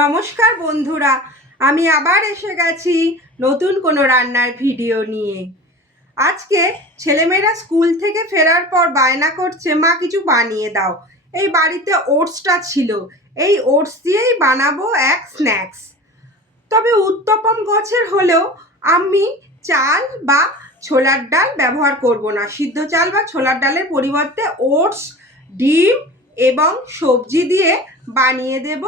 নমস্কার বন্ধুরা, আমি আবার এসে গেছি নতুন কোনো রান্নার ভিডিও নিয়ে। আজকে ছেলেমেয়েরা স্কুল থেকে ফেরার পর বায়না করছে, মা কিছু বানিয়ে দাও। এই বাড়িতে ওটসটা ছিল, এই ওটস দিয়েই বানাবো এক স্ন্যাক্স। তবে উত্তপম গোছের হলেও আমি চাল বা ছোলার ডাল ব্যবহার করব না। সিদ্ধ চাল বা ছোলার ডালের পরিবর্তে ওটস, ডিম এবং সবজি দিয়ে বানিয়ে দেব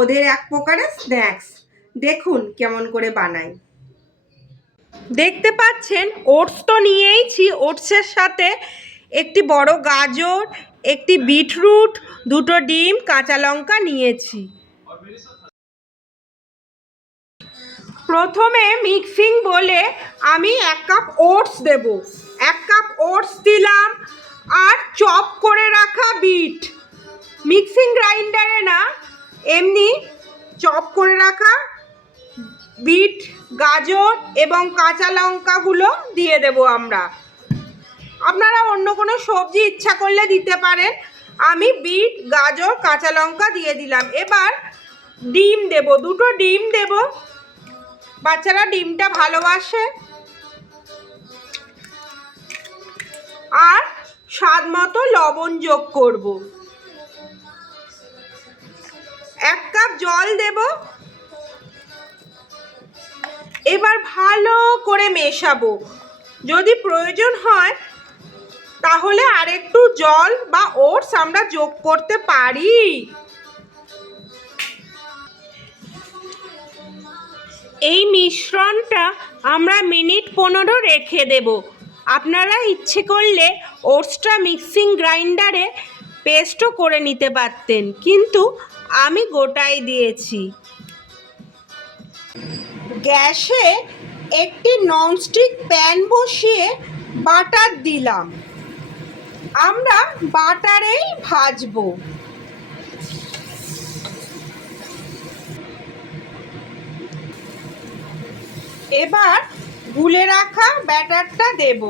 ওদের এক প্রকারের স্ন্যাক্স। দেখুন কেমন করে বানাই। দেখতে পাচ্ছেন ওটস তো নিয়েইছি, ওটসের সাথে একটি বড় গাজর, একটি বিটরুট, দুটো ডিম, কাঁচা লঙ্কা নিয়েছি। প্রথমে মিক্সিং বলে আমি 1 কাপ ওটস দেব। 1 কাপ ওটস দিলাম, আর চপ করে রাখা বিট, মিক্সিং গ্রাইন্ডারে না, এমনি চপ করে রাখা বিট, গাজর এবং কাঁচা লঙ্কাগুলো দিয়ে দেব আমরা। আপনারা অন্য কোনো সবজি ইচ্ছা করলে দিতে পারেন। আমি বিট, গাজর, কাঁচা লঙ্কা দিয়ে দিলাম। এবার ডিম দেব, দুটো ডিম দেব, বাচ্চারা ডিমটা ভালোবাসে। আর স্বাদ মতো লবণ যোগ করব। 1 কাপ জল দেব। এবার ভালো করে মেশাবো। যদি প্রয়োজন হয় তাহলে আরেকটু জল বা ওটস আমরা যোগ করতে পারি। এই মিশ্রণটা আমরা মিনিট 15 রেখে দেব। আপনারা ইচ্ছে করলে ওটসটা মিক্সিং গ্রাইন্ডারে পেস্টও করে নিতে পারতেন, কিন্তু আমি গোটাই দিয়েছি। গ্যাসে একটি ননস্টিক প্যান বসিয়ে বাটার দিলাম। আমরা বাটারেই ভাজবো। এবার গুলে রাখা ব্যাটারটা দেব,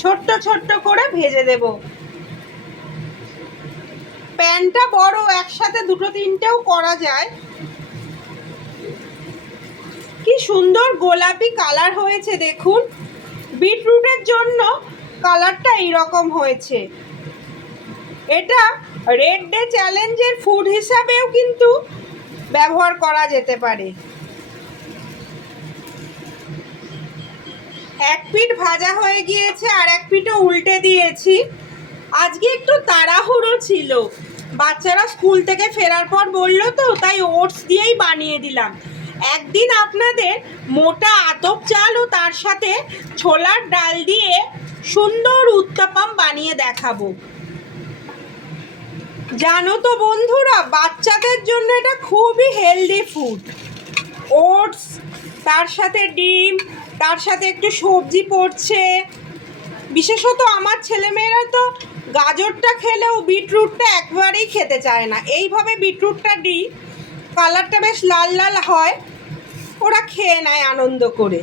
ছোট্ট ছোট্ট করে ভেজে দেব। প্যানটা বড়, একসাথে দুটো তিনটেও করা যায়। কি সুন্দর গোলাপি কালার হয়েছে দেখুন। বিটরুটের জন্য কালারটা এইরকম হয়েছে। এটা রেড ডে চ্যালেঞ্জের ফুড হিসাবেও কিন্তু ব্যবহার করা যেতে পারে। এক পিঠ ভাজা হয়ে গিয়েছে, আর এক পিঠও উল্টে দিয়েছি। আজকে একটু তাড়াহুড়ো ছিল, বাচ্চারা স্কুল থেকে ফেরার পর বললো তো, তাই ওটস দিয়েই বানিয়ে দিলাম। একদিন আপনাদের মোটা আতপ চাল ও তার সাথে ছোলার ডাল দিয়ে সুন্দর উত্তপম বানিয়ে দেখাবো। জানো তো বন্ধুরা, বাচ্চাদের জন্য এটা খুবই হেলদি ফুড। ওটস, তার সাথে ডিম, তার সাথে একটু সবজি পড়ছে। বিশেষত আমার ছেলেমেয়েরা তো গাজরটা খেলেও বিটরুটটা একবারেই খেতে চায় না। এইভাবে বিটরুটটা দিই, কালারটা বেশ লাল লাল হয়, ওরা খেয়ে নেয় আনন্দ করে।